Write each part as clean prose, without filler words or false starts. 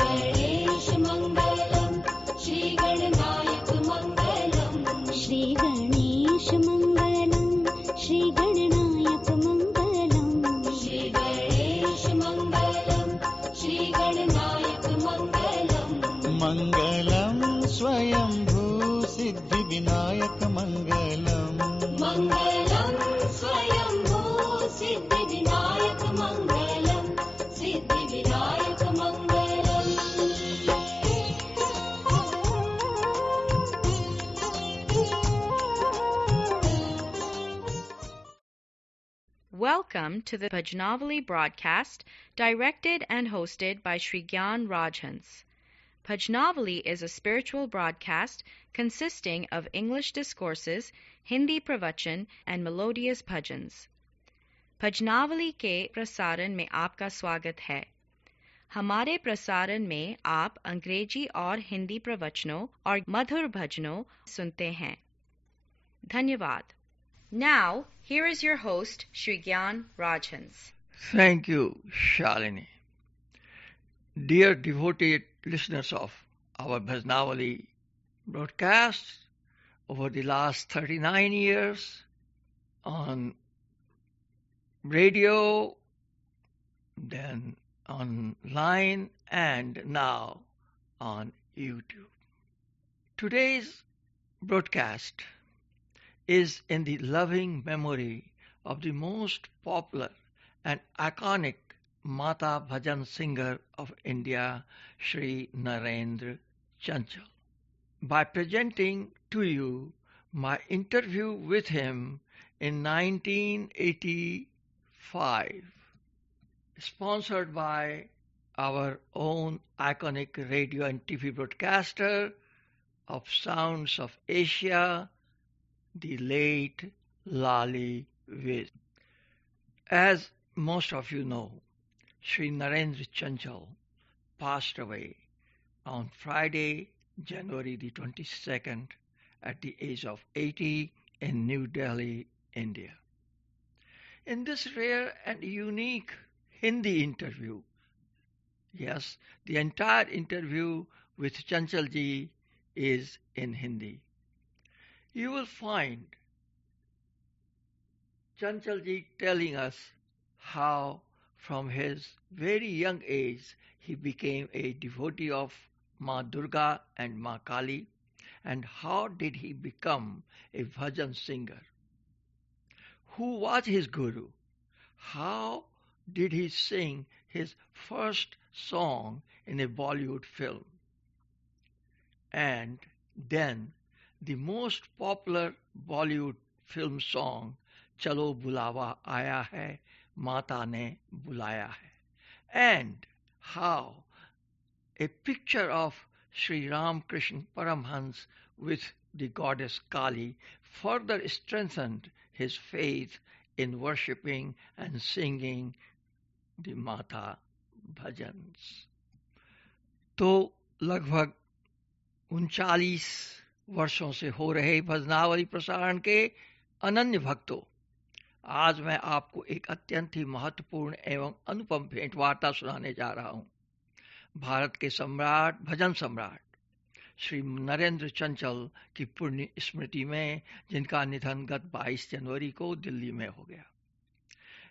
गणेश मंगलम श्री गणनायक मंगलम श्री गणेश मंगलम श्री गणनायक मंगलम श्री गणेश मंगलम श्री गणनायक मंगलम मंगलम स्वयंभू सिद्धि विनायक मंगलम मंगलम स्वयंभू सिद्धि विनायक मंगलम सिद्धि विनायक मंगलम Welcome to the Bhajnavali broadcast, directed and hosted by Sri Gyan Rajhans. Bhajnavali is a spiritual broadcast consisting of English discourses, Hindi pravachan, and melodious bhajans. भजनावली के प्रसारण में आपका स्वागत है। हमारे प्रसारण में आप अंग्रेजी और हिंदी प्रवचनों और मधुर भजनों सुनते हैं। धन्यवाद। Now, here is your host, Sri Gyan Rajhans. Thank you, Shalini. Dear devoted listeners of our Bhajnavali broadcast over the last 39 years on radio, then online, and now on YouTube. Today's broadcast is in the loving memory of the most popular and iconic Mata Bhajan singer of India, Sri Narendra Chanchal. By presenting to you my interview with him in 1985, sponsored by our own iconic radio and TV broadcaster of Sounds of Asia, the late Lali Viz. As most of you know, Sri Narendra Chanchal passed away on Friday, January the 22nd, at the age of 80 in New Delhi, India. In this rare and unique Hindi interview, yes, the entire interview with Chanchal ji is in Hindi. You will find Chanchal ji telling us how from his very young age he became a devotee of Ma Durga and Ma Kali, and how did he become a bhajan singer. Who was his guru? How did he sing his first song in a Bollywood film? And then the most popular Bollywood film song, Chalo Bulawa Aaya Hai, Mata Ne Bulaya Hai. And how a picture of Sri Ram Krishna Paramhans with the goddess Kali further strengthened his faith in worshipping and singing the Mata bhajans. तो लगभग 39 वर्षों से हो रहे भजनावली प्रसारण के अनन्य भक्तों, आज मैं आपको एक अत्यंत ही महत्वपूर्ण एवं अनुपम भेंट वार्ता सुनाने जा रहा हूं। भारत के सम्राट, भजन सम्राट श्री नरेंद्र चंचल की पुण्य स्मृति में, जिनका निधन गत 22 जनवरी को दिल्ली में हो गया।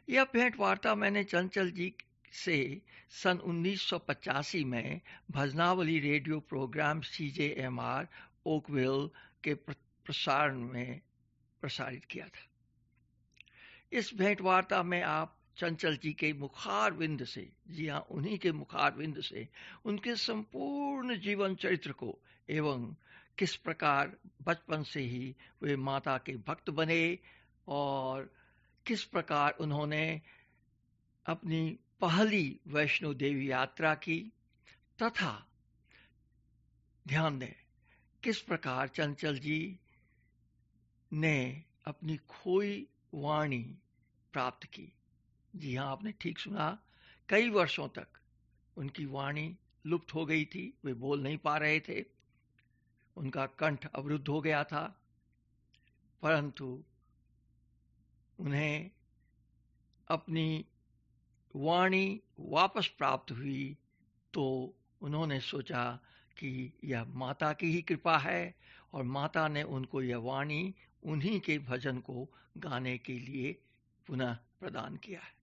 यह भेंट वार्ता मैंने चंचल जी से सन 1985 में भजनावली रेडियो प्रोग्राम CJMR ओकविल के प्रसारण में प्रसारित किया था। इस भेंट वार्ता में आप चंचल जी के मुखार विंद से, जी हाँ, उन्हीं के मुखार विंद से उनके संपूर्ण जीवन चरित्र को एवं किस प्रकार बचपन से ही वे माता के भक्त बने और किस प्रकार उन्होंने अपनी पहली वैष्णो देवी यात्रा की, तथा ध्यान दें किस प्रकार चंचल जी ने अपनी खोई वाणी प्राप्त की। जी हाँ, आपने ठीक सुना, कई वर्षों तक उनकी वाणी लुप्त हो गई थी, वे बोल नहीं पा रहे थे, उनका कंठ अवरुद्ध हो गया था, परंतु उन्हें अपनी वाणी वापस प्राप्त हुई तो उन्होंने सोचा कि यह माता की ही कृपा है और माता ने उनको यह वाणी उन्हीं के भजन को गाने के लिए पुनः प्रदान किया है।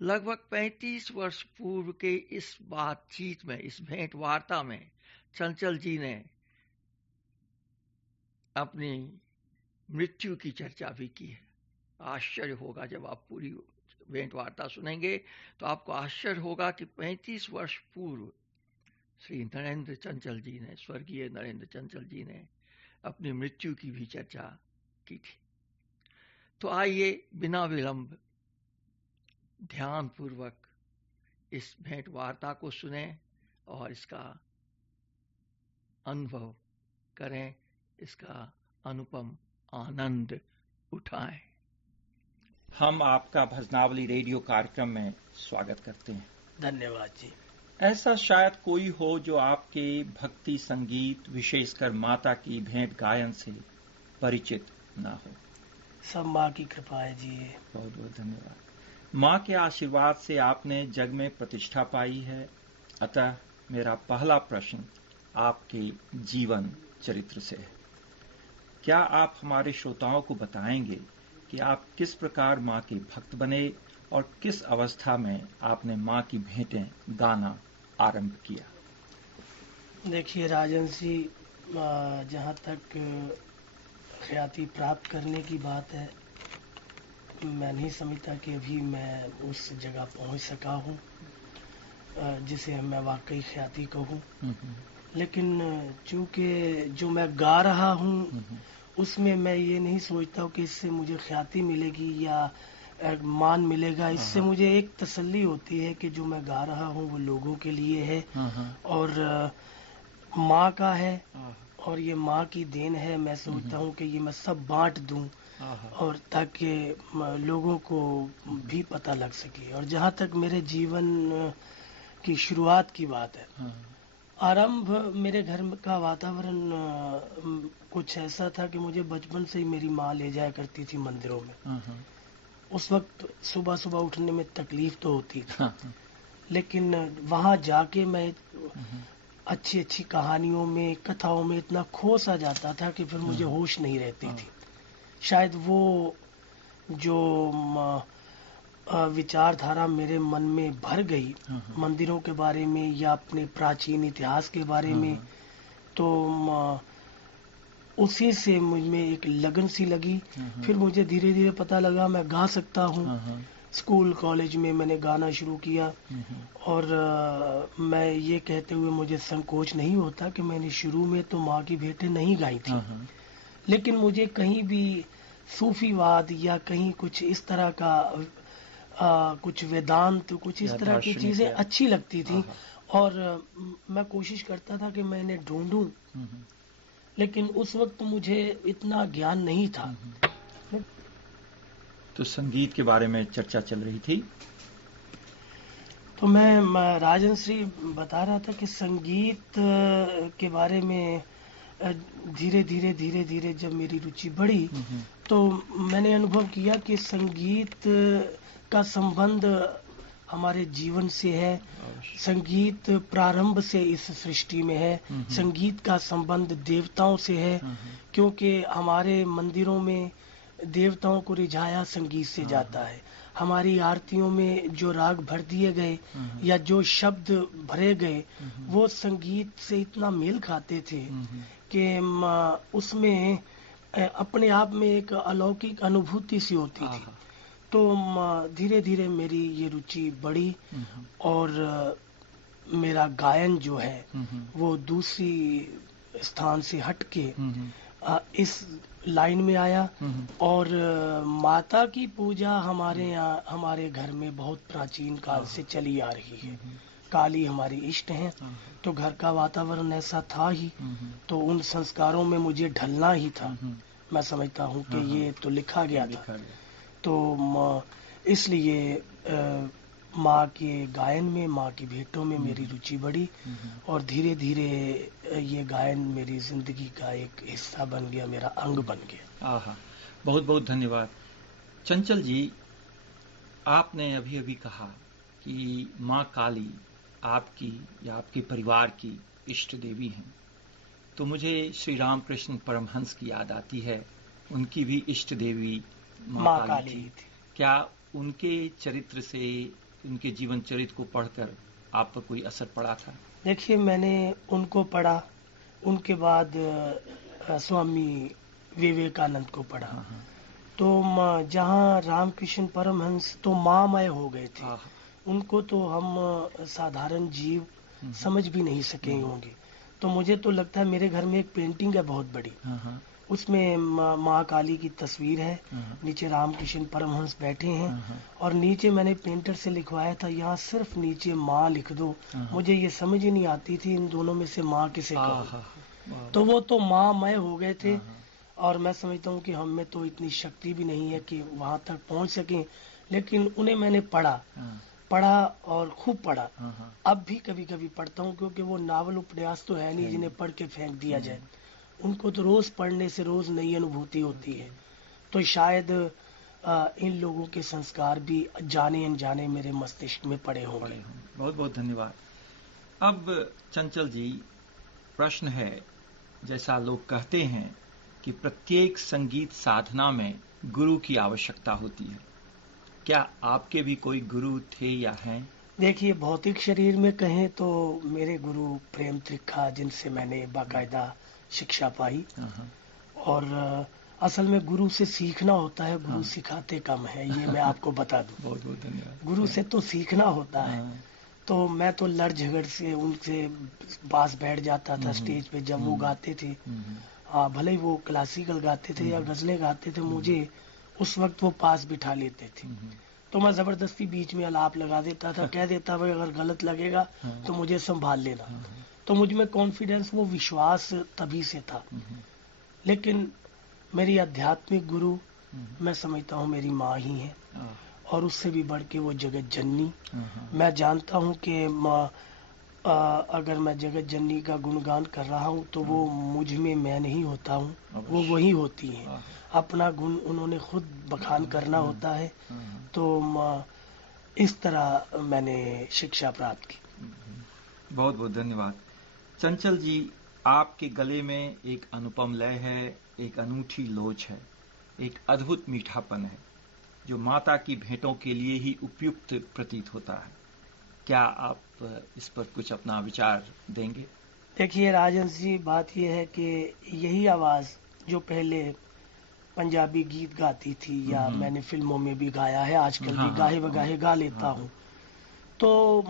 लगभग 35 वर्ष पूर्व के इस बातचीत में, इस भेंट वार्ता में चंचल जी ने अपनी मृत्यु की चर्चा भी की है। आश्चर्य होगा जब आप पूरी भेंट वार्ता सुनेंगे तो आपको आश्चर्य होगा कि 35 वर्ष पूर्व श्री नरेंद्र चंचल जी ने, स्वर्गीय नरेंद्र चंचल जी ने अपनी मृत्यु की भी चर्चा की थी। तो आइए बिना विलंब ध्यान पूर्वक इस भेंट वार्ता को सुने और इसका अनुभव करें, इसका अनुपम आनंद उठाएं। हम आपका भजनावली रेडियो कार्यक्रम में स्वागत करते हैं। धन्यवाद जी। ऐसा शायद कोई हो जो आपके भक्ति संगीत, विशेषकर माता की भेंट गायन से परिचित ना हो। सब माँ की कृपा है जी। बहुत बहुत धन्यवाद। माँ के आशीर्वाद से आपने जग में प्रतिष्ठा पाई है। अतः मेरा पहला प्रश्न आपके जीवन चरित्र से है। क्या आप हमारे श्रोताओं को बताएंगे कि आप किस प्रकार माँ के भक्त बने और किस अवस्था में आपने माँ की भेंटें गाना आरंभ किया? देखिए राजन जी, जहाँ तक ख्याति प्राप्त करने की बात है, मैं नहीं समझता कि अभी मैं उस जगह पहुँच सका हूँ जिसे मैं वाकई ख्याति कहूँ। लेकिन चूंकि जो मैं गा रहा हूँ उसमें मैं ये नहीं सोचता हूँ कि इससे मुझे ख्याति मिलेगी या मान मिलेगा। इससे मुझे एक तसल्ली होती है कि जो मैं गा रहा हूँ वो लोगों के लिए है और माँ का है और ये माँ की देन है। मैं सोचता हूँ कि ये मैं सब बांट दूं और ताकि लोगों को भी पता लग सके। और जहाँ तक मेरे जीवन की शुरुआत की बात है, आरंभ मेरे घर का वातावरण कुछ ऐसा था कि मुझे बचपन से ही मेरी माँ ले जाया करती थी मंदिरों में। उस वक्त सुबह सुबह उठने में तकलीफ तो होती थी, लेकिन वहां जाके मैं अच्छी अच्छी कहानियों में, कथाओं में इतना खो सा जाता था कि फिर मुझे होश नहीं रहती थी। शायद वो जो विचारधारा मेरे मन में भर गई मंदिरों के बारे में या अपने प्राचीन इतिहास के बारे में, तो उसी से मुझ में एक लगन सी लगी। फिर मुझे धीरे धीरे पता लगा मैं गा सकता हूँ। स्कूल कॉलेज में मैंने गाना शुरू किया और मैं ये कहते हुए मुझे संकोच नहीं होता कि मैंने शुरू में तो माँ की भेंटें नहीं गाई थी, लेकिन मुझे कहीं भी सूफीवाद या कहीं कुछ इस तरह का कुछ वेदांत, कुछ इस तरह की चीजें अच्छी लगती थी और मैं कोशिश करता था कि मैं इन्हें ढूंढूं, लेकिन उस वक्त मुझे इतना ज्ञान नहीं था। तो संगीत के बारे में चर्चा चल रही थी, तो मैं राजन श्री बता रहा था कि संगीत के बारे में धीरे धीरे जब मेरी रुचि बढ़ी तो मैंने अनुभव किया कि संगीत का संबंध हमारे जीवन से है। संगीत प्रारंभ से इस सृष्टि में है। संगीत का संबंध देवताओं से है, क्योंकि हमारे मंदिरों में देवताओं को रिझाया संगीत से जाता है। हमारी आरतियों में जो राग भर दिए गए या जो शब्द भरे गए वो संगीत से इतना मेल खाते थे कि उसमें अपने आप में एक अलौकिक अनुभूति सी होती थी। तो धीरे धीरे मेरी ये रुचि बढ़ी और मेरा गायन जो है वो दूसरी स्थान से हटके इस लाइन में आया। और माता की पूजा हमारे यहाँ, हमारे घर में बहुत प्राचीन काल से चली आ रही है। काली हमारी इष्ट हैं, तो घर का वातावरण ऐसा था ही, तो उन संस्कारों में मुझे ढलना ही था। मैं समझता हूँ कि ये तो लिखा गया था। तो इसलिए माँ के गायन में, माँ की भेंटों में मेरी रुचि बढ़ी और धीरे धीरे ये गायन मेरी जिंदगी का एक हिस्सा बन गया, मेरा अंग बन गया। बहुत बहुत धन्यवाद। चंचल जी, आपने अभी अभी कहा कि माँ काली आपकी या आपके परिवार की इष्ट देवी हैं, तो मुझे श्री रामकृष्ण परमहंस की याद आती है। उनकी भी इष्ट देवी माँ काली थी। क्या उनके चरित्र से, उनके जीवन चरित्र को पढ़कर आप पर कोई असर पड़ा था? देखिए, मैंने उनको पढ़ा, उनके बाद स्वामी विवेकानंद को पढ़ा। हाँ, हाँ, तो जहाँ रामकृष्ण परमहंस तो मामय हो गए थे, हाँ, उनको तो हम साधारण जीव समझ भी नहीं सके होंगे। तो मुझे तो लगता है, मेरे घर में एक पेंटिंग है बहुत बड़ी, हाँ, हाँ, उसमें माँ काली की तस्वीर है, हाँ, नीचे रामकृष्ण परमहंस बैठे हैं, हाँ, और नीचे मैंने पेंटर से लिखवाया था, यहाँ सिर्फ नीचे माँ लिख दो। हाँ, मुझे ये समझ ही नहीं आती थी इन दोनों में से माँ किसे हाँ, कहूँ। हाँ, वाह, तो वो तो माँ मय हो गए थे। हाँ, हाँ, और मैं समझता हूँ कि हम में तो इतनी शक्ति भी नहीं है कि वहां तक पहुंच सकें, लेकिन उन्हें मैंने पढ़ा और खूब पढ़ा। हाँ, हाँ, अब भी कभी कभी पढ़ता हूँ, क्योंकि वो नावल उपन्यास तो है नहीं जिन्हें पढ़ के फेंक दिया जाए। उनको तो रोज पढ़ने से रोज नई अनुभूति होती है। तो शायद इन लोगों के संस्कार भी जाने अनजाने मेरे मस्तिष्क में पड़े होंगे। बहुत बहुत धन्यवाद। अब चंचल जी, प्रश्न है, जैसा लोग कहते हैं कि प्रत्येक संगीत साधना में गुरु की आवश्यकता होती है, क्या आपके भी कोई गुरु थे या हैं? देखिए, भौतिक शरीर में कहें तो मेरे गुरु प्रेम त्रिखा, जिनसे मैंने बाकायदा शिक्षा पाई। हाँ, और असल में गुरु से सीखना होता है, गुरु सिखाते कम है, ये मैं आपको बता दूं। बहुत बहुत धन्यवाद। गुरु से तो सीखना होता है। तो मैं तो लड़ झगड़ से उनसे पास बैठ जाता था स्टेज पे जब वो गाते थे। हाँ, भले ही वो क्लासिकल गाते थे या गजलें गाते थे, मुझे उस वक्त वो पास बिठा लेते थे। तो मैं जबरदस्ती बीच में आलाप लगा देता था, कह देता भाई अगर गलत लगेगा तो मुझे संभाल लेना। तो मुझ में कॉन्फिडेंस, वो विश्वास तभी से था। लेकिन मेरी आध्यात्मिक गुरु मैं समझता हूँ मेरी माँ ही है, और उससे भी बढ़ के वो जगत जननी। मैं जानता हूँ कि अगर मैं जगत जननी का गुणगान कर रहा हूँ तो वो मुझ में मैं नहीं होता हूँ, वो वही होती हैं। अपना गुण उन्होंने खुद बखान करना होता है। तो इस तरह मैंने शिक्षा प्राप्त की। बहुत बहुत धन्यवाद। चंचल जी, आपके गले में एक अनुपम लय है, एक अनूठी लोच है, एक अद्भुत मीठापन है, जो माता की भेंटों के लिए ही उपयुक्त प्रतीत होता है। क्या आप इस पर कुछ अपना विचार देंगे? देखिए राजन जी, बात यह है कि यही आवाज जो पहले पंजाबी गीत गाती थी, या मैंने फिल्मों में भी गाया है, आजकल भी गाहे बगाहे गा लेता हूँ। तो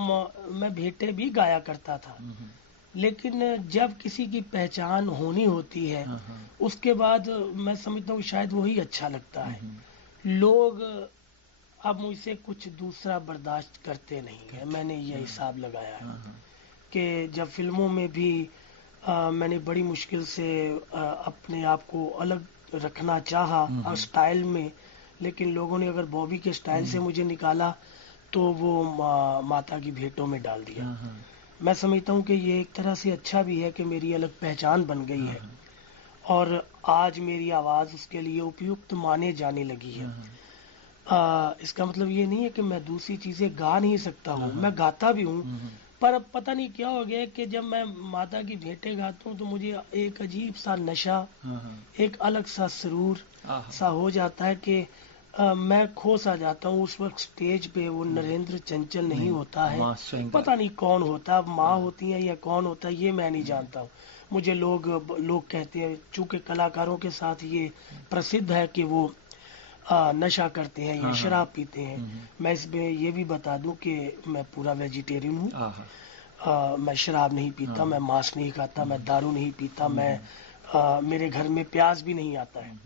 मैं भेंटे भी गाया करता था। लेकिन जब किसी की पहचान होनी होती है, उसके बाद मैं समझता हूँ शायद वही अच्छा लगता है। लोग अब मुझसे कुछ दूसरा बर्दाश्त करते नहीं है। मैंने ये हिसाब लगाया है कि जब फिल्मों में भी मैंने बड़ी मुश्किल से अपने आप को अलग रखना चाहा स्टाइल में, लेकिन लोगों ने अगर बॉबी के स्टाइल से मुझे निकाला तो वो माता की भेंटों में डाल दिया। मैं समझता हूँ कि ये एक तरह से अच्छा भी है कि मेरी अलग पहचान बन गई है, और आज मेरी आवाज उसके लिए उपयुक्त माने जाने लगी है। इसका मतलब ये नहीं है कि मैं दूसरी चीजें गा नहीं सकता हूँ, मैं गाता भी हूँ। पर अब पता नहीं क्या हो गया कि जब मैं माता की भेंटें गाता हूँ तो मुझे एक अजीब सा नशा, एक अलग सा सुरूर सा हो जाता है कि मैं खो सा जाता हूँ। उस वक्त स्टेज पे वो नरेंद्र चंचल नहीं होता है, पता नहीं कौन होता, माँ होती है या कौन होता है, ये मैं नहीं जानता हूँ। मुझे लोग कहते हैं, चूंकि कलाकारों के साथ ये प्रसिद्ध है कि वो नशा करते हैं या शराब पीते हैं। मैं इसमें ये भी बता दूं कि मैं पूरा वेजिटेरियन हूँ। मैं शराब नहीं पीता, मैं मांस नहीं खाता, मैं दारू नहीं पीता, मैं मेरे घर में प्याज भी नहीं आता है,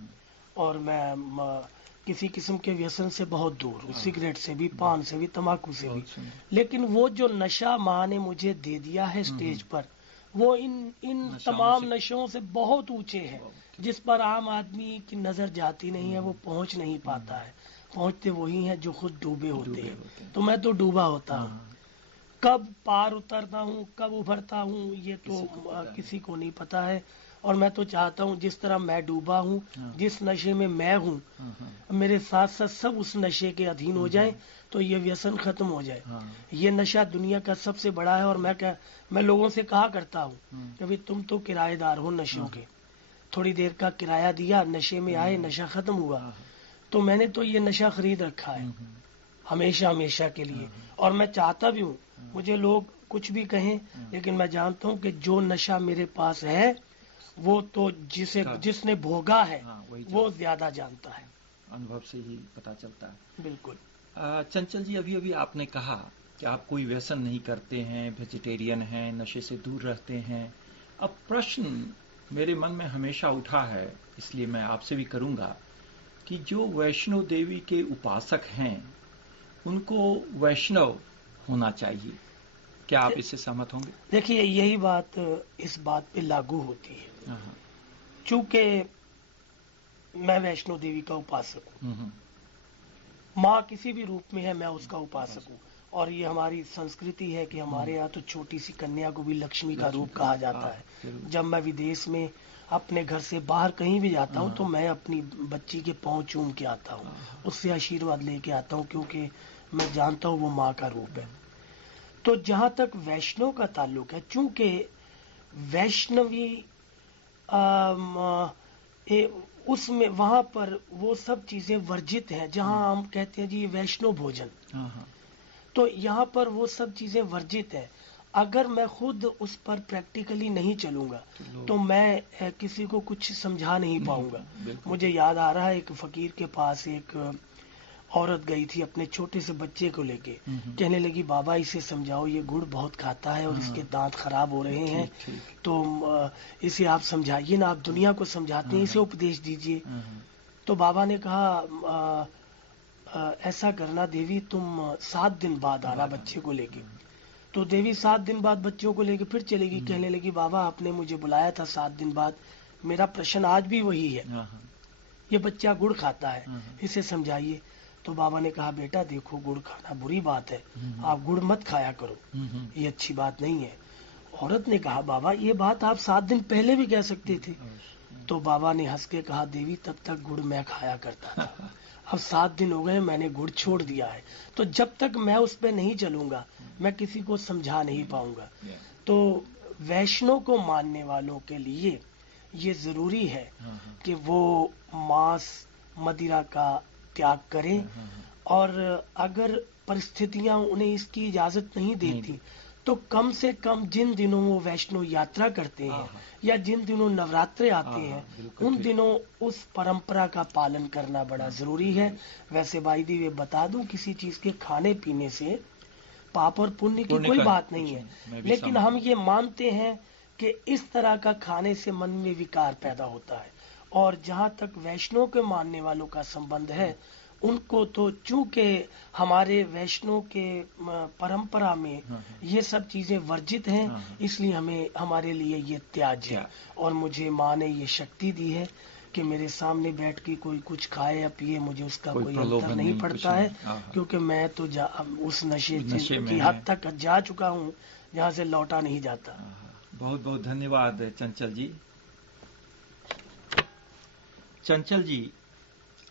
और मैं किसी किस्म के व्यसन से बहुत दूर हूँ, सिगरेट से भी, पान से भी, तंबाकू से भी। लेकिन वो जो नशा माँ ने मुझे दे दिया है स्टेज पर, वो इन तमाम नशों से बहुत ऊंचे है, जिस पर आम आदमी की नजर जाती नहीं है, वो पहुंच नहीं पाता है। पहुंचते वही हैं जो खुद डूबे होते हैं। तो मैं तो डूबा होता हूँ, कब पार उतरता हूँ, कब उभरता हूँ, ये तो किसी को नहीं पता है। और मैं तो चाहता हूँ जिस तरह मैं डूबा हूँ, हाँ। जिस नशे में मैं हूँ, मेरे साथ साथ सब उस नशे के अधीन हो जाएं, तो ये व्यसन खत्म हो जाए। हाँ। ये नशा दुनिया का सबसे बड़ा है। और मैं लोगों से कहा करता हूँ कि भाई तुम तो किराएदार हो नशों के, थोड़ी देर का किराया दिया, नशे में आए, नशा खत्म हुआ। तो मैंने तो ये नशा खरीद रखा है हमेशा हमेशा के लिए, और मैं चाहता भी हूँ मुझे लोग कुछ भी कहें, लेकिन मैं जानता हूँ कि जो नशा मेरे पास है वो तो जिसने भोगा है वो ज्यादा जानता है। अनुभव से ही पता चलता है। बिल्कुल। चंचल जी, अभी अभी आपने कहा कि आप कोई व्यसन नहीं करते हैं, वेजिटेरियन हैं, नशे से दूर रहते हैं। अब प्रश्न मेरे मन में हमेशा उठा है, इसलिए मैं आपसे भी करूंगा कि जो वैष्णो देवी के उपासक हैं उनको वैष्णव होना चाहिए, क्या आप इससे सहमत होंगे? देखिए, यही बात इस बात पे लागू होती है। चूंकि मैं वैष्णो देवी का उपासक हूँ, माँ किसी भी रूप में है, मैं उसका उपासक हूँ। और ये हमारी संस्कृति है कि हमारे यहाँ तो छोटी सी कन्या को भी लक्ष्मी का रूप कहा जाता है। जब मैं विदेश में अपने घर से बाहर कहीं भी जाता हूँ तो मैं अपनी बच्ची के पाँव चूम के आता हूँ, उससे आशीर्वाद लेके आता हूँ, क्योंकि मैं जानता हूँ वो माँ का रूप है। तो जहां तक वैष्णव का ताल्लुक है, चूंकि वैष्णवी उसमें वहां पर वो सब चीजें वर्जित हैं, जहां हम कहते हैं जी ये वैष्णव भोजन, तो यहाँ पर वो सब चीजें वर्जित है। अगर मैं खुद उस पर प्रैक्टिकली नहीं चलूंगा तो मैं किसी को कुछ समझा नहीं पाऊंगा। मुझे याद आ रहा है, एक फकीर के पास एक औरत गई थी अपने छोटे से बच्चे को लेके, कहने लगी बाबा इसे समझाओ, ये गुड़ बहुत खाता है और इसके दांत खराब हो रहे हैं, तो इसे आप समझाइए ना, आप दुनिया को समझाते हैं, इसे उपदेश दीजिए। तो बाबा ने कहा ऐसा करना देवी, तुम 7 दिन बाद आना बच्चे को लेके। तो देवी 7 दिन बाद बच्चों को लेके फिर चलेगी, कहने लगी बाबा आपने मुझे बुलाया था 7 दिन बाद, मेरा प्रश्न आज भी वही है, ये बच्चा गुड़ खाता है, इसे समझाइए। तो बाबा ने कहा बेटा देखो, गुड़ खाना बुरी बात है, आप गुड़ मत खाया करो, ये अच्छी बात नहीं है। औरत ने कहा बाबा ये बात आप 7 दिन पहले भी कह सकते थे। तो बाबा ने हंस के कहा देवी तब तक गुड़ मैं खाया करता था, अब 7 दिन हो गए मैंने गुड़ छोड़ दिया है, तो जब तक मैं उस पर नहीं चलूंगा मैं किसी को समझा नहीं पाऊंगा। तो वैष्णव को मानने वालों के लिए ये जरूरी है कि वो मांस मदिरा का त्याग करें, और अगर परिस्थितियां उन्हें इसकी इजाजत नहीं देती तो कम से कम जिन दिनों वो वैष्णो यात्रा करते हैं या जिन दिनों नवरात्रे आते हैं उन दिनों उस परंपरा का पालन करना बड़ा जरूरी है। वैसे भाई दी वे बता दूं, किसी चीज के खाने पीने से पाप और पुण्य की कोई बात नहीं है, लेकिन हम ये मानते हैं कि इस तरह का खाने से मन में विकार पैदा होता है। और जहां तक वैष्णव के मानने वालों का संबंध है, उनको तो चूंकि हमारे वैष्णव के परंपरा में ये सब चीजें वर्जित हैं, इसलिए हमें हमारे लिए ये त्याज्य है। और मुझे माँ ने ये शक्ति दी है कि मेरे सामने बैठ के कोई कुछ खाए या पिए, मुझे उसका कोई अंतर नहीं पड़ता है, क्योंकि मैं तो उस नशे की हद तक जा चुका हूँ जहाँ से लौटा नहीं जाता। बहुत बहुत धन्यवाद चंचल जी। चंचल जी,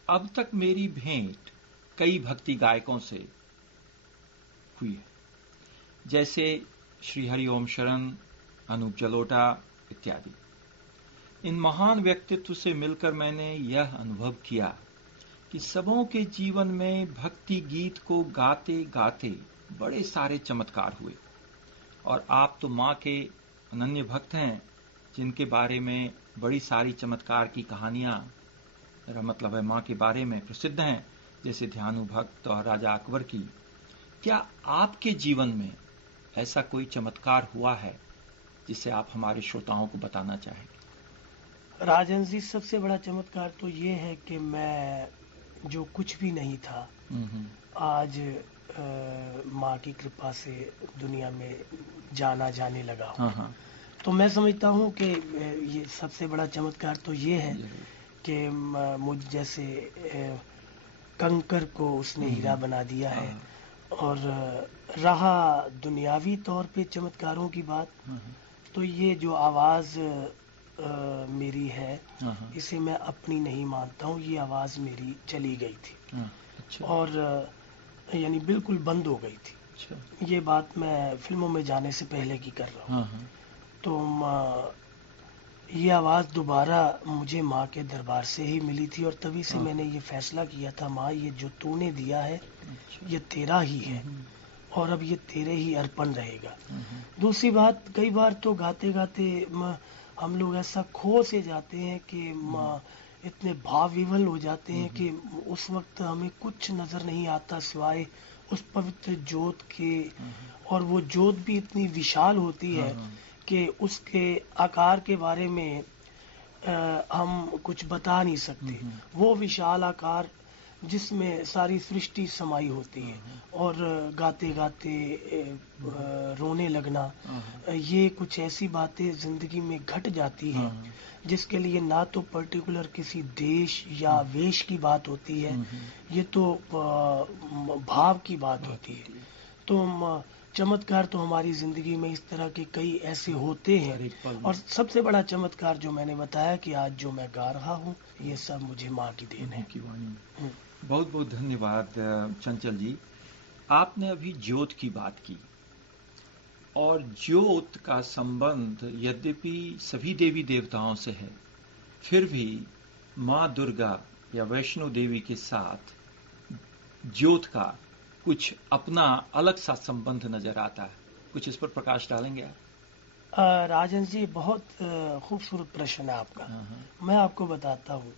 अब तक मेरी भेंट कई भक्ति गायकों से हुई है, जैसे श्री हरिओम शरण, अनूप जलोटा इत्यादि। इन महान व्यक्तित्व से मिलकर मैंने यह अनुभव किया कि सबों के जीवन में भक्ति गीत को गाते गाते बड़े सारे चमत्कार हुए, और आप तो मां के अनन्य भक्त हैं, जिनके बारे में बड़ी सारी चमत्कार की कहानियां, मेरा मतलब है मां के बारे में प्रसिद्ध हैं, जैसे ध्यानु भक्त और राजा अकबर की। क्या आपके जीवन में ऐसा कोई चमत्कार हुआ है जिसे आप हमारे श्रोताओं को बताना चाहेंगे? राजन जी, सबसे बड़ा चमत्कार तो ये है कि मैं जो कुछ भी नहीं था आज माँ की कृपा से दुनिया में जाने लगा हूँ। तो मैं समझता हूँ कि ये सबसे बड़ा चमत्कार तो ये है कि मुझ जैसे कंकर को उसने हीरा बना दिया है। और रहा दुनियावी तौर पे चमत्कारों की बात, तो ये जो आवाज मेरी है, हाँ, हाँ, इसे मैं अपनी नहीं मानता हूँ, ये आवाज़ मेरी चली गई थी हाँ, अच्छा, और यानी बिल्कुल बंद हो गई थी। अच्छा, ये बात मैं फिल्मों में जाने से पहले की कर रहा हूँ। हाँ, हाँ, तो ये आवाज़ दोबारा मुझे माँ के दरबार से ही मिली थी और तभी से हाँ। मैंने ये फैसला किया था, माँ ये जो तूने दिया है अच्छा, ये तेरा ही है हम्म, और अब ये तेरे ही अर्पण रहेगा। हम्म, दूसरी बात, कई बार तो गाते गाते हम लोग ऐसा खो से जाते हैं कि इतने भाव विवल हो जाते हैं कि उस वक्त हमें कुछ नजर नहीं आता सिवाय उस पवित्र जोत के, और वो जोत भी इतनी विशाल होती है हाँ, कि उसके आकार के बारे में हम कुछ बता नहीं सकते। वो विशाल आकार जिसमें सारी सृष्टि समाई होती है और गाते गाते रोने लगना, ये कुछ ऐसी बातें जिंदगी में घट जाती है जिसके लिए ना तो पर्टिकुलर किसी देश या वेश की बात होती है, ये तो भाव की बात होती है। तो चमत्कार तो हमारी जिंदगी में इस तरह के कई ऐसे होते हर हैं एक पल में। और सबसे बड़ा चमत्कार जो मैंने बताया कि आज जो मैं गा रहा हूँ ये सब मुझे माँ की देन है। की वाणी। हम्म। बहुत बहुत धन्यवाद चंचल जी। आपने अभी ज्योत की बात की और ज्योत का संबंध यद्यपि सभी देवी देवताओं से है, फिर भी माँ दुर्गा या वैष्णो देवी के साथ ज्योत का कुछ अपना अलग सा संबंध नजर आता है। कुछ इस पर प्रकाश डालेंगे आप? राजन जी, बहुत खूबसूरत प्रश्न है आपका। हाँ, हाँ, मैं आपको बताता हूँ,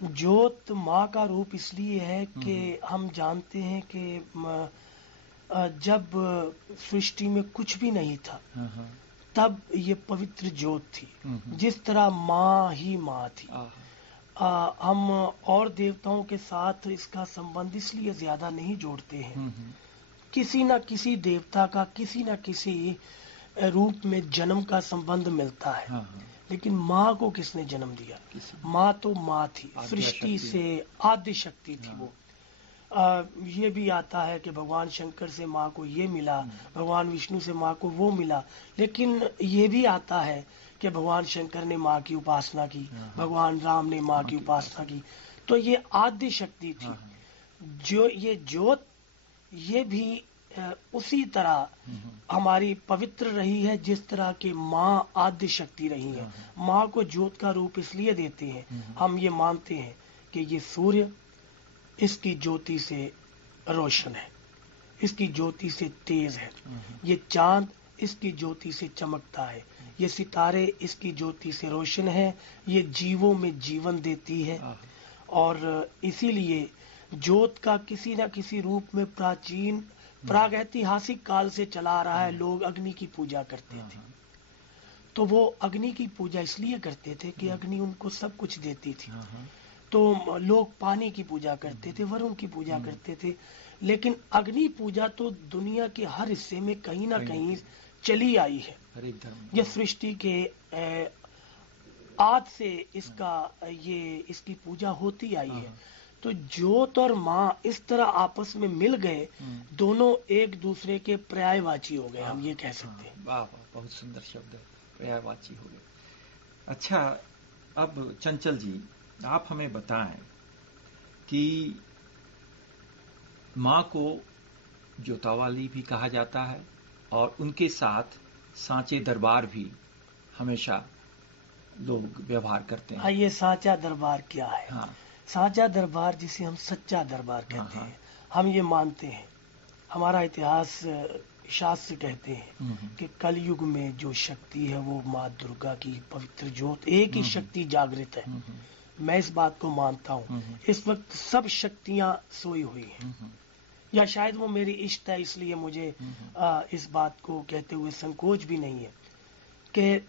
ज्योत माँ का रूप इसलिए है कि हम जानते हैं कि जब सृष्टि में कुछ भी नहीं था हाँ, हाँ, तब ये पवित्र ज्योत थी, हम्म, जिस तरह माँ ही माँ थी। आहा, हम और देवताओं के साथ इसका संबंध इसलिए ज्यादा नहीं जोड़ते हैं, किसी न किसी देवता का किसी न किसी रूप में जन्म का संबंध मिलता है। हाँ, हाँ, लेकिन माँ को किसने जन्म दिया? किसी माँ तो माँ थी, आद्य सृष्टि शक्ति। से आद्य शक्ति थी हाँ। वो। ये भी आता है कि भगवान शंकर से माँ को ये मिला, भगवान विष्णु से माँ को वो मिला, लेकिन ये भी आता है कि भगवान शंकर ने माँ की उपासना की, भगवान राम ने माँ की उपासना की। तो ये आद्य शक्ति थी। हाँ, जो ये ज्योत, ये भी उसी तरह हमारी पवित्र रही है जिस तरह की माँ आद्य शक्ति रही है। माँ को ज्योत का रूप इसलिए देते हैं, हम ये मानते हैं कि ये सूर्य इसकी ज्योति से रोशन है, इसकी ज्योति से तेज है, ये चांद इसकी ज्योति से चमकता है, ये सितारे इसकी ज्योति से रोशन है, ये जीवों में जीवन देती है। और इसीलिए ज्योत का किसी न किसी रूप में प्राचीन प्रागैतिहासिक काल से चला आ रहा है। लोग अग्नि की पूजा करते थे, तो वो अग्नि की पूजा इसलिए करते थे कि अग्नि उनको सब कुछ देती थी। तो लोग पानी की पूजा करते थे, वरुण की पूजा करते थे, लेकिन अग्नि पूजा तो दुनिया के हर हिस्से में कहीं ना कहीं चली आई है। हर एक धर्म। ये सृष्टि के आज से इसकी पूजा होती आई है। तो ज्योत और माँ इस तरह आपस में मिल गए, दोनों एक दूसरे के पर्यायवाची हो गए, हम ये कह सकते हैं। वाह वाह, बहुत सुंदर शब्द है, पर्यायवाची हो गए। अच्छा, अब चंचल जी आप हमें बताएं कि माँ को ज्योतावाली भी कहा जाता है और उनके साथ सांचे दरबार भी हमेशा लोग व्यवहार करते हैं। ये सांचा दरबार क्या है? हाँ, सांचा दरबार जिसे हम सच्चा दरबार कहते हैं, हम ये मानते हैं, हमारा इतिहास शास्त्र कहते हैं कि कलयुग में जो शक्ति है वो माँ दुर्गा की पवित्र ज्योत, एक ही शक्ति जागृत है। मैं इस बात को मानता हूँ। इस वक्त सब शक्तियां सोई हुई हैं, या शायद वो मेरी इष्ट है, इसलिए मुझे इस बात को कहते हुए संकोच भी नहीं है कि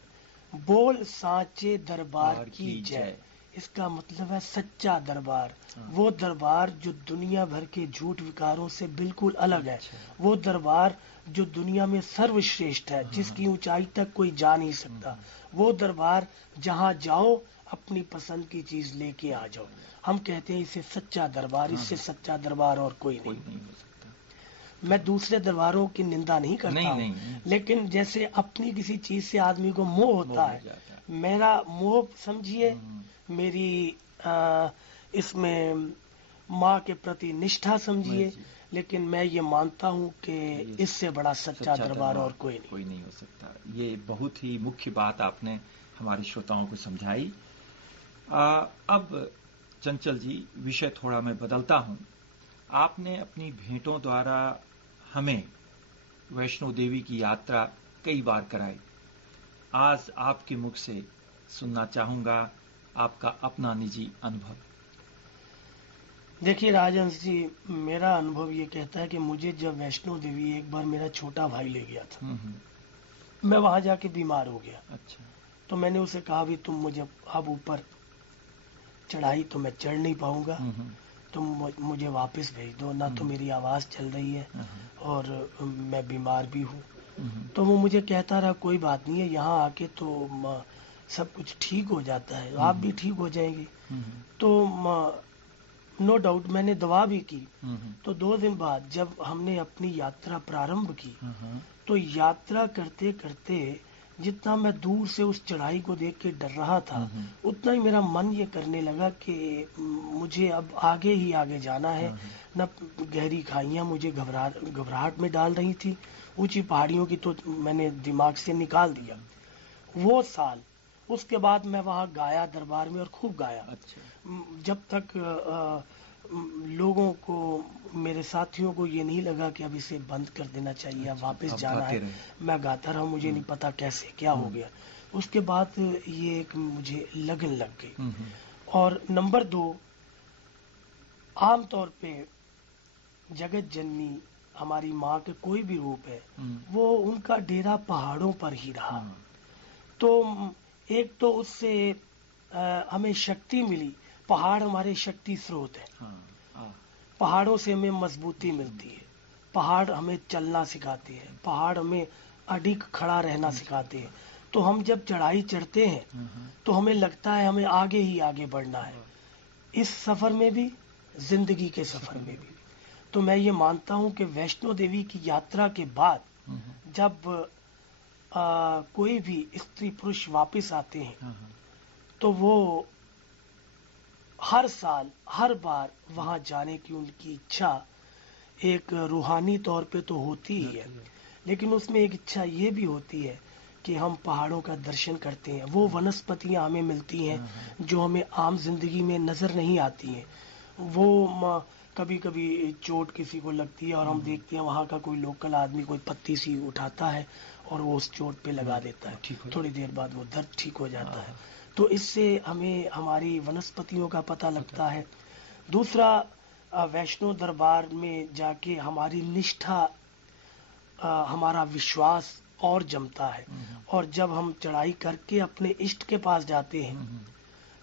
बोल सांचे दरबार की जय। इसका मतलब है सच्चा दरबार, वो दरबार जो दुनिया भर के झूठ विकारों से बिल्कुल अलग है, वो दरबार जो दुनिया में सर्वश्रेष्ठ है, जिसकी ऊंचाई तक कोई जा नहीं सकता, वो दरबार जहाँ जाओ अपनी पसंद की चीज लेके आ जाओ। हम कहते हैं इसे सच्चा दरबार, इससे सच्चा दरबार और कोई नहीं हो सकता। मैं दूसरे दरबारों की निंदा नहीं करता हूँ, लेकिन जैसे अपनी किसी चीज से आदमी को मोह होता है, मेरा मोह समझिए, मेरी इसमें माँ के प्रति निष्ठा समझिए, जी। लेकिन मैं ये मानता हूँ कि इससे बड़ा सच्चा दरबार और कोई नहीं। हो सकता। ये बहुत ही मुख्य बात आपने हमारे श्रोताओं को समझाई। अब चंचल जी, विषय थोड़ा मैं बदलता हूं। आपने अपनी भेंटों द्वारा हमें वैष्णो देवी की यात्रा कई बार कराई। आज आपके मुख से सुनना चाहूंगा आपका अपना निजी अनुभव। देखिए राजहंस जी, मेरा अनुभव ये कहता है कि मुझे जब वैष्णो देवी एक बार मेरा छोटा भाई ले गया था, मैं वहां जाके बीमार हो गया। अच्छा। तो मैंने उसे कहा भी तुम मुझे अब ऊपर चढ़ाई तो मैं चढ़ नहीं पाऊंगा, तुम मुझे वापस भेज दो ना, तो मेरी आवाज चल रही है और मैं बीमार भी हूँ। तो वो मुझे कहता रहा कोई बात नहीं है, यहाँ आके तो सब कुछ ठीक हो जाता है, आप भी ठीक हो जाएंगे। तो नो डाउट मैंने दवा भी की। तो 2 दिन बाद जब हमने अपनी यात्रा प्रारंभ की, तो यात्रा करते करते जितना मैं दूर से उस चढ़ाई को देख के डर रहा था, उतना ही मेरा मन ये करने लगा कि मुझे अब आगे ही आगे जाना है। न गहरी खाइयां मुझे घबराहट में डाल रही थी, ऊंची पहाड़ियों की तो मैंने दिमाग से निकाल दिया। वो साल उसके बाद मैं वहाँ गाया दरबार में और खूब गाया। अच्छा। जब तक लोगों को, मेरे साथियों को ये नहीं लगा कि अब इसे बंद कर देना चाहिए, अब वापस जाना है, मैं गाता रहा। मुझे नहीं पता कैसे क्या हो गया। उसके बाद ये एक मुझे लगन लग गई। और नंबर 2, आमतौर पे जगत जननी हमारी माँ के कोई भी रूप है, वो उनका डेरा पहाड़ों पर ही रहा। तो एक तो उससे हमें शक्ति मिली। पहाड़ हमारे शक्ति स्रोत है। पहाड़ों से हमें मजबूती मिलती है। पहाड़ हमें चलना सिखाते हैं, पहाड़ हमें अडिग खड़ा रहना सिखाते हैं। तो हम जब चढ़ाई चढ़ते हैं तो हमें लगता है हमें आगे ही आगे बढ़ना है, इस सफर में भी, जिंदगी के सफर में भी। तो मैं ये मानता हूँ कि वैष्णो देवी की यात्रा के बाद जब कोई भी स्त्री पुरुष वापस आते हैं, तो वो हर साल, हर बार वहां जाने की उनकी इच्छा एक रूहानी तौर पे तो होती ही है, लेकिन उसमें एक इच्छा ये भी होती है कि हम पहाड़ों का दर्शन करते हैं। वो वनस्पतियां हमें मिलती हैं जो हमें आम जिंदगी में नजर नहीं आती हैं। वो कभी कभी चोट किसी को लगती है और हम देखते हैं वहाँ का कोई लोकल आदमी कोई पत्ती सी उठाता है और वो उस चोट पे लगा देता है, थोड़ी देर बाद वो दर्द ठीक हो जाता है। तो इससे हमें हमारी वनस्पतियों का पता लगता है। दूसरा, वैष्णो दरबार में जाके हमारी निष्ठा, हमारा विश्वास और जमता है। और जब हम चढ़ाई करके अपने इष्ट के पास जाते हैं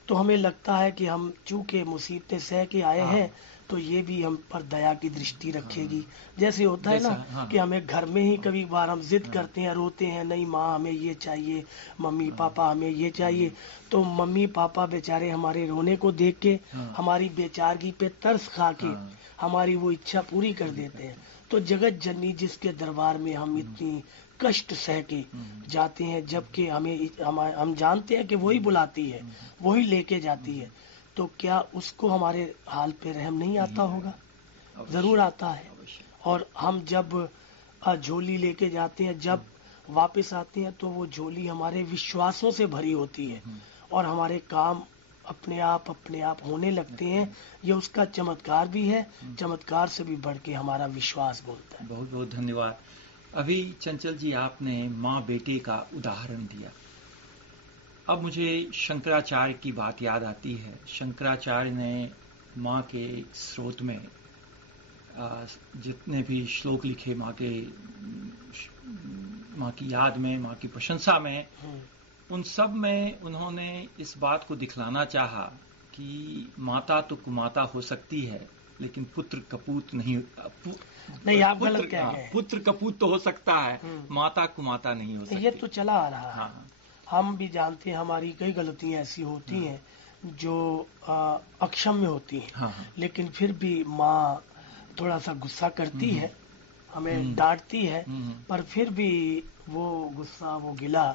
तो हमें लगता है कि हम चूंकि मुसीबतें सह के आए हैं तो ये भी हम पर दया की दृष्टि रखेगी। जैसे होता है ना कि हमें घर में ही कभी बार हम जिद करते हैं, रोते हैं, नहीं माँ हमें ये चाहिए, मम्मी पापा हमें ये चाहिए। तो मम्मी पापा बेचारे हमारे रोने को देख के हमारी बेचारगी पे तरस खा के हमारी वो इच्छा पूरी कर देते हैं। तो जगत जननी जिसके दरबार में हम इतनी कष्ट सह के जाते हैं, जबकि हम जानते हैं कि वही बुलाती है, वही लेके जाती है, तो क्या उसको हमारे हाल पे रहम नहीं आता होगा? जरूर आता है। और हम जब झोली लेके जाते हैं, जब वापस आते हैं, तो वो झोली हमारे विश्वासों से भरी होती है और हमारे काम अपने आप होने लगते हैं। ये उसका चमत्कार भी है। चमत्कार से भी बढ़ के हमारा विश्वास बोलता है। बहुत बहुत धन्यवाद। अभी चंचल जी आपने माँ बेटे का उदाहरण दिया। अब मुझे शंकराचार्य की बात याद आती है। शंकराचार्य ने माँ के स्रोत में जितने भी श्लोक लिखे माँ की याद में, माँ की प्रशंसा में, उन सब में उन्होंने इस बात को दिखलाना चाहा कि माता तो कुमाता हो सकती है, लेकिन पुत्र कपूत नहीं। आप गलत कह गए। पुत्र कपूत तो हो सकता है, माता कुमाता नहीं हो सकती। ये तो चला आ रहा है। हम भी जानते हैं हमारी कई गलतियां ऐसी होती हैं जो अक्षम्य होती हैं। लेकिन फिर भी माँ थोड़ा सा गुस्सा करती है, हमें डांटती है, पर फिर भी वो गुस्सा, वो गिला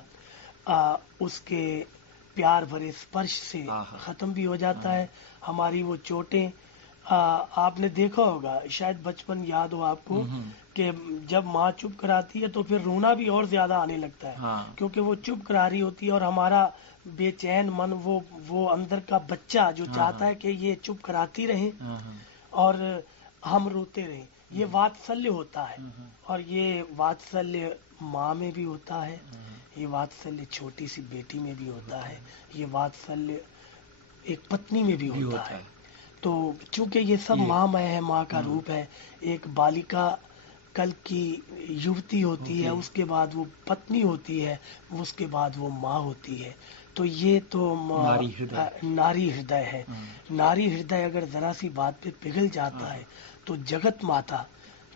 उसके प्यार भरे स्पर्श से आहा। खत्म भी हो जाता है। हमारी वो चोटें, आपने देखा होगा, शायद बचपन याद हो आपको, कि जब माँ चुप कराती है तो फिर रोना भी और ज्यादा आने लगता है। हाँ। क्योंकि वो चुप करा रही होती है और हमारा बेचैन मन, वो अंदर का बच्चा जो हाँ, चाहता हाँ। है कि ये चुप कराती रहे हाँ, हाँ, और हम रोते रहे। ये वात्सल्य होता है। हाँ, और ये वात्सल्य माँ में भी होता है, हाँ, ये वात्सल्य छोटी सी बेटी में भी होता है, ये वात्सल्य एक पत्नी में भी होता है। तो चूंकि ये सब ये- माँमय है, माँ का हाँ। रूप है। एक बालिका कल की युवती होती है, होती है। उसके बाद वो पत्नी होती है, उसके बाद वो माँ होती है। तो ये तो नारी हृदय। नारी हृदय है। हाँ। नारी हृदय अगर जरा सी बात पे पिघल जाता हाँ। है तो जगत माता,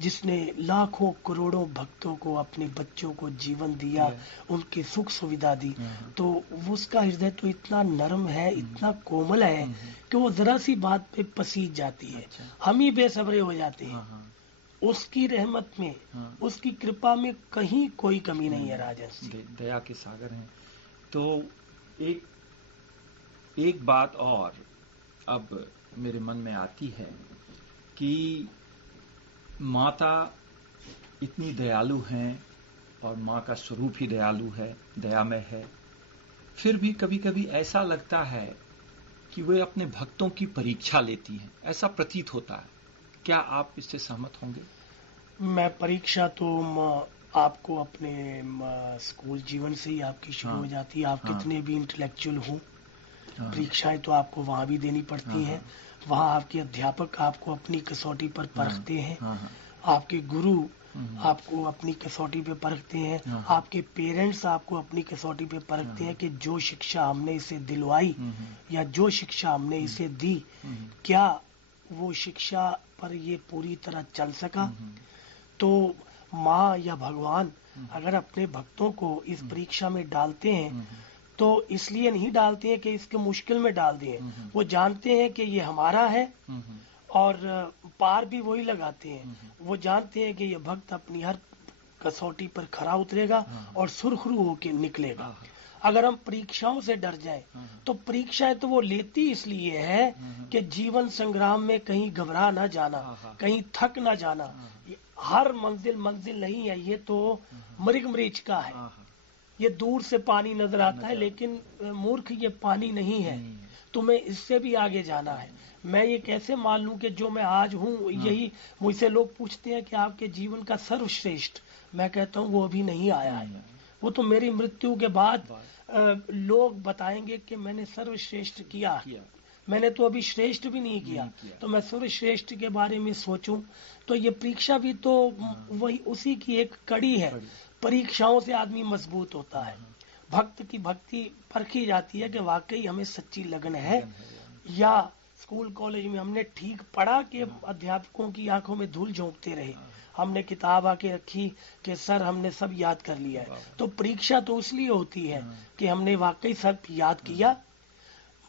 जिसने लाखों करोड़ों भक्तों को, अपने बच्चों को जीवन दिया, उनकी सुख सुविधा दी, हाँ। तो उसका हृदय तो इतना नरम है, इतना कोमल है कि वो जरा सी बात पे पसीज जाती है। अच्छा। हम ही बेसब्रे हो जाते हैं। हाँ, हाँ, उसकी रहमत में, हाँ। उसकी कृपा में कहीं कोई कमी नहीं है राजन जी। दया के सागर हैं। तो एक बात और अब मेरे मन में आती है कि माता इतनी दयालु हैं और माँ का स्वरूप ही दयालु है, दयामय है। फिर भी कभी कभी ऐसा लगता है कि वे अपने भक्तों की परीक्षा लेती हैं, ऐसा प्रतीत होता है। क्या आप इससे सहमत होंगे? मैं परीक्षा तो आपको अपने स्कूल जीवन से ही आपकी शुरू हाँ। हो जाती है। आप हाँ। कितने भी इंटेलेक्चुअल हों, हाँ। परीक्षाएं तो आपको वहां भी देनी पड़ती हाँ, हैं। वहां आपके अध्यापक आपको अपनी कसौटी पर परखते हैं। हाँ, हाँ, आपके गुरु हम्म। आपको अपनी कसौटी पे परखते हैं। हाँ। आपके पेरेंट्स आपको अपनी कसौटी पे परखते हैं कि जो शिक्षा हमने इसे दिलवाई या जो शिक्षा हमने इसे दी, क्या वो शिक्षा पर ये पूरी तरह चल सका। तो माँ या भगवान अगर अपने भक्तों को इस परीक्षा में डालते हैं तो इसलिए नहीं डालते हैं कि इसके मुश्किल में डाल दें। वो जानते हैं कि ये हमारा है और पार भी वही लगाते हैं। वो जानते हैं कि ये भक्त अपनी हर कसौटी पर खरा उतरेगा और सुरखरू होके निकलेगा। अगर हम परीक्षाओं से डर जाएं तो परीक्षाएं तो वो लेती इसलिए है कि जीवन संग्राम में कहीं घबरा ना जाना, कहीं थक ना जाना। हर मंजिल मंजिल नहीं है, ये तो मरीज मरीज का है। ये दूर से पानी नजर आता है लेकिन मूर्ख ये पानी नहीं है, तुम्हें इससे भी आगे जाना है। मैं ये कैसे मान लूं कि जो मैं आज हूँ यही। मुझसे लोग पूछते हैं कि आपके जीवन का सर्वश्रेष्ठ, मैं कहता हूँ वो अभी नहीं आया है। वो तो मेरी मृत्यु के बाद लोग बताएंगे कि मैंने सर्वश्रेष्ठ किया। मैंने तो अभी श्रेष्ठ भी नहीं किया। तो मैं सर्वश्रेष्ठ के बारे में सोचूं तो ये परीक्षा भी तो वही उसी की एक कड़ी है। परीक्षाओं से आदमी मजबूत होता है। भक्त की भक्ति परखी जाती है कि वाकई हमें सच्ची लगन है, या स्कूल कॉलेज में हमने ठीक पढ़ा कि अध्यापकों की आंखों में धूल झोंकते रहे, हमने किताब आके रखी कि सर हमने सब याद कर लिया है। तो परीक्षा तो इसलिए होती है कि हमने वाकई सब याद किया।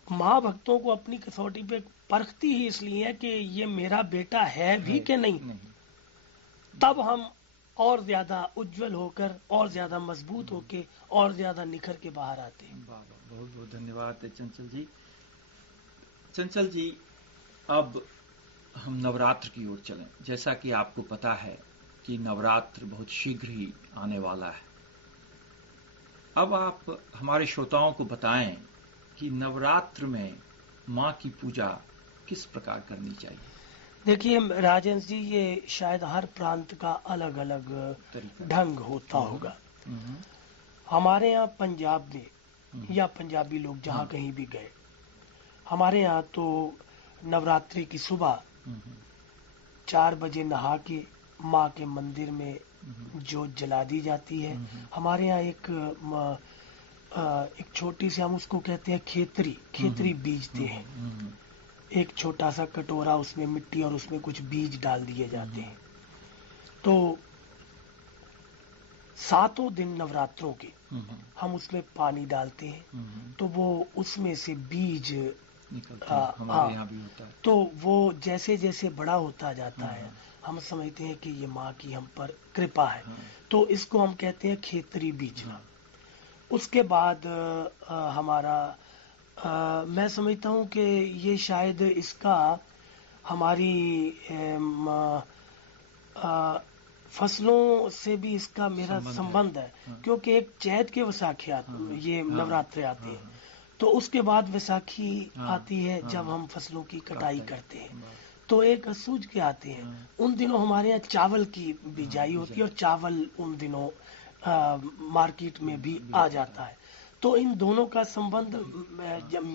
माँ भक्तों को अपनी कसौटी पे परखती ही इसलिए है कि ये मेरा बेटा है भी कि नहीं। तब हम और ज्यादा उज्जवल होकर, और ज्यादा मजबूत होके, और ज्यादा निखर के बाहर आते हैं। बहुत बहुत धन्यवाद चंचल जी। चंचल जी, अब हम नवरात्र की ओर चलें। जैसा कि आपको पता है कि नवरात्र बहुत शीघ्र ही आने वाला है। अब आप हमारे श्रोताओं को बताएं कि नवरात्र में माँ की पूजा किस प्रकार करनी चाहिए। देखिए राजन जी, ये शायद हर प्रांत का अलग अलग ढंग होता होगा। हमारे यहाँ पंजाब में या पंजाबी लोग जहाँ कहीं भी गए, हमारे यहाँ तो नवरात्रि की सुबह 4 बजे नहा के माँ के मंदिर में जोत जला दी जाती है। हमारे यहाँ एक छोटी सी, हम उसको कहते हैं खेतरी बीजते हैं। एक छोटा सा कटोरा, उसमें मिट्टी और उसमें कुछ बीज डाल दिए जाते हैं। तो 7 दिन नवरात्रों के हम उसमें पानी डालते हैं तो वो उसमें से बीज हमारे यहाँ भी होता है। तो वो जैसे जैसे बड़ा होता जाता है हम समझते हैं कि ये माँ की हम पर कृपा है। तो इसको हम कहते हैं खेतरी बीजना। उसके बाद हमारा मैं समझता हूँ कि ये शायद इसका हमारी फसलों से भी इसका मेरा संबंध है, क्योंकि एक चैत के वैसाखी ये नवरात्रे आते हैं, तो उसके बाद वैसाखी आती है जब हम फसलों की कटाई करते हैं। तो एक सूझ के आते हैं, उन दिनों हमारे यहाँ चावल की बिजाई होती है और चावल उन दिनों मार्केट में भी आ जाता है। तो इन दोनों का संबंध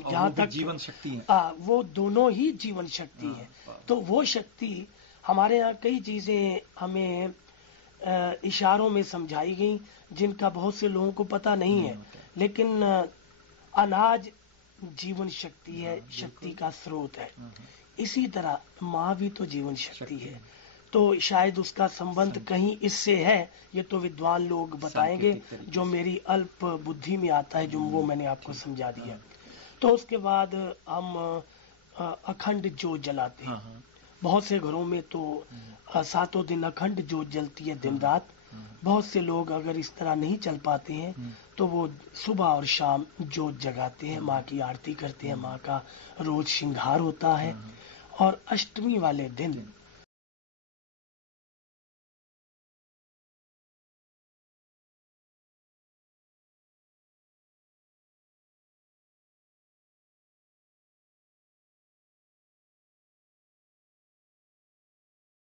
जहाँ तक जीवन शक्ति है, वो दोनों ही जीवन शक्ति है। तो वो शक्ति हमारे यहाँ कई चीजें हमें इशारों में समझाई गई जिनका बहुत से लोगों को पता नहीं है, लेकिन अनाज जीवन शक्ति है, शक्ति का स्रोत है। इसी तरह माँ भी तो जीवन शक्ति है, तो शायद उसका संबंध कहीं इससे है। ये तो विद्वान लोग बताएंगे, जो मेरी अल्प बुद्धि में आता है, जो वो मैंने आपको समझा दिया। तो उसके बाद हम अखंड जोत जलाते हैं। बहुत से घरों में तो 7 दिन अखंड जोत जलती है, दिन रात। बहुत से लोग अगर इस तरह नहीं चल पाते हैं तो वो सुबह और शाम जोत जगाते हैं, माँ की आरती करते हैं, माँ का रोज श्रृंगार होता है। और अष्टमी वाले दिन